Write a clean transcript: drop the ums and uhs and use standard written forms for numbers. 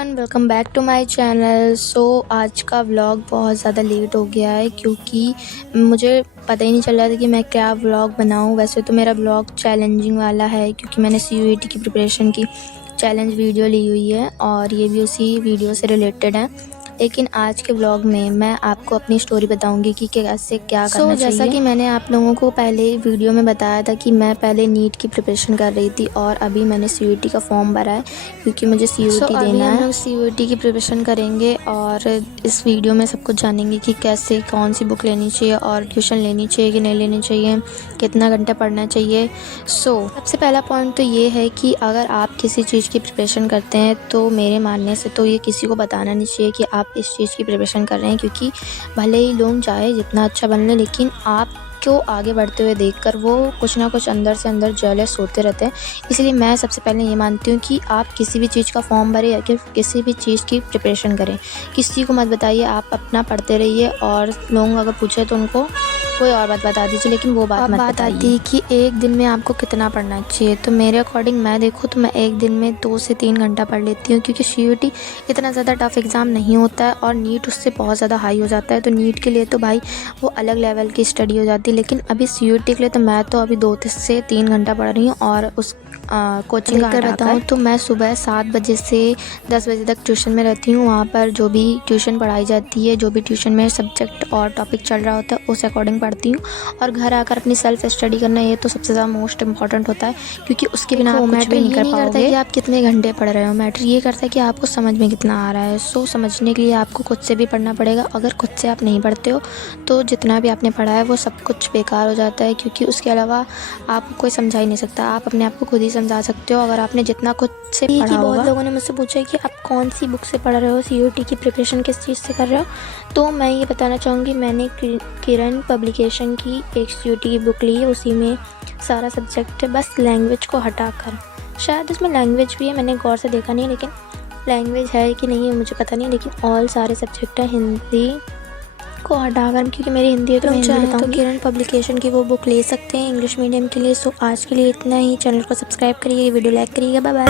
Everyone, welcome back to my channel. आज का vlog बहुत ज़्यादा लेट हो गया है क्योंकि मुझे पता ही नहीं चल रहा था कि मैं क्या व्लॉग बनाऊं। वैसे तो मेरा व्लॉग चैलेंजिंग वाला है क्योंकि मैंने CUET की प्रिपरेशन की चैलेंज वीडियो ली हुई है और ये भी उसी वीडियो से रिलेटेड है। लेकिन आज के व्लॉग में मैं आपको अपनी स्टोरी बताऊंगी कि कैसे क्या करना चाहिए। जैसा कि मैंने आप लोगों को पहले वीडियो में बताया था कि मैं पहले नीट की प्रिपरेशन कर रही थी और अभी मैंने CUET का फॉर्म भरा है क्योंकि मुझे CUET देना है। हम लोग CUET की प्रिपरेशन करेंगे और इस वीडियो में सब कुछ जानेंगे कि कैसे कौन सी बुक लेनी चाहिए और ट्यूशन लेनी चाहिए कि नहीं लेनी चाहिए, कितना घंटा पढ़ना चाहिए। सबसे पहला पॉइंट तो ये है कि अगर आप किसी चीज़ की प्रिपरेशन करते हैं तो मेरे मानने से तो ये किसी को बताना नहीं चाहिए कि आप इस चीज़ की प्रिपरेशन कर रहे हैं, क्योंकि भले ही लोग चाहे जितना अच्छा बन ले लेकिन आपको आगे बढ़ते हुए देखकर वो कुछ ना कुछ अंदर से अंदर जेलस होते रहते हैं। इसलिए मैं सबसे पहले ये मानती हूँ कि आप किसी भी चीज़ का फॉर्म भरें या किसी भी चीज़ की प्रिपरेशन करें, किसी को मत बताइए, आप अपना पढ़ते रहिए और लोग अगर पूछे तो उनको कोई और बात बता दीजिए, लेकिन वो बात मत बताइए कि एक दिन में आपको कितना पढ़ना चाहिए। तो मेरे अकॉर्डिंग मैं देखूँ तो मैं एक दिन में 2 से 3 घंटा पढ़ लेती हूँ, क्योंकि CUET इतना ज़्यादा टफ एग्ज़ाम नहीं होता है और नीट उससे बहुत ज़्यादा हाई हो जाता है। तो नीट के लिए तो भाई वो अलग लेवल की स्टडी हो जाती है, लेकिन अभी CUET के लिए तो मैं तो अभी 2 से 3 घंटा पढ़ रही हूँ। और उस कोचिंग का बताऊँ तो मैं सुबह 7 बजे से 10 बजे तक ट्यूशन में रहती हूँ। वहाँ पर जो भी ट्यूशन पढ़ाई जाती है, जो भी ट्यूशन में सब्जेक्ट और टॉपिक चल रहा होता है उस अकॉर्डिंग पढ़ती हूँ। और घर आकर अपनी सेल्फ स्टडी करना ये तो सबसे ज़्यादा मोस्ट इंपॉर्टेंट होता है, क्योंकि उसके बिना आप कुछ भी नहीं कर पाओगे कि आप कितने घंटे पढ़ रहे हो। मैटर ये करता है कि आपको समझ में कितना आ रहा है। समझने के लिए आपको खुद से भी पढ़ना पड़ेगा। अगर खुद से आप नहीं पढ़ते हो तो जितना भी आपने पढ़ा है वो सब कुछ बेकार हो जाता है, क्योंकि उसके अलावा आपको कोई समझा ही नहीं सकता। आप अपने आप को खुद ही समझा सकते हो अगर आपने जितना खुद से पढ़ा होगा। बहुत लोगों ने मुझसे पूछा कि आप कौन सी बुक से पढ़ रहे हो, CUET की प्रिपरेशन किस चीज़ से कर रहे हो। तो मैं ये बताना चाहूँगी, मैंने किरण पब्लिकेशन की एक CUET की बुक ली है। उसी में सारा सब्जेक्ट है, बस लैंग्वेज को हटाकर। शायद उसमें लैंग्वेज भी है, मैंने गौर से देखा नहीं, लेकिन लैंग्वेज है कि नहीं है मुझे पता नहीं, लेकिन ऑल सारे सब्जेक्ट हैं हिंदी को हटाकर, क्योंकि मेरी हिंदी है तो मैं हिंदी बताऊंगी। तो किरण पब्लिकेशन की वो बुक ले सकते हैं इंग्लिश मीडियम के लिए। आज के लिए इतना ही। चैनल को सब्सक्राइब करिए, वीडियो लाइक करिएगा। Bye bye.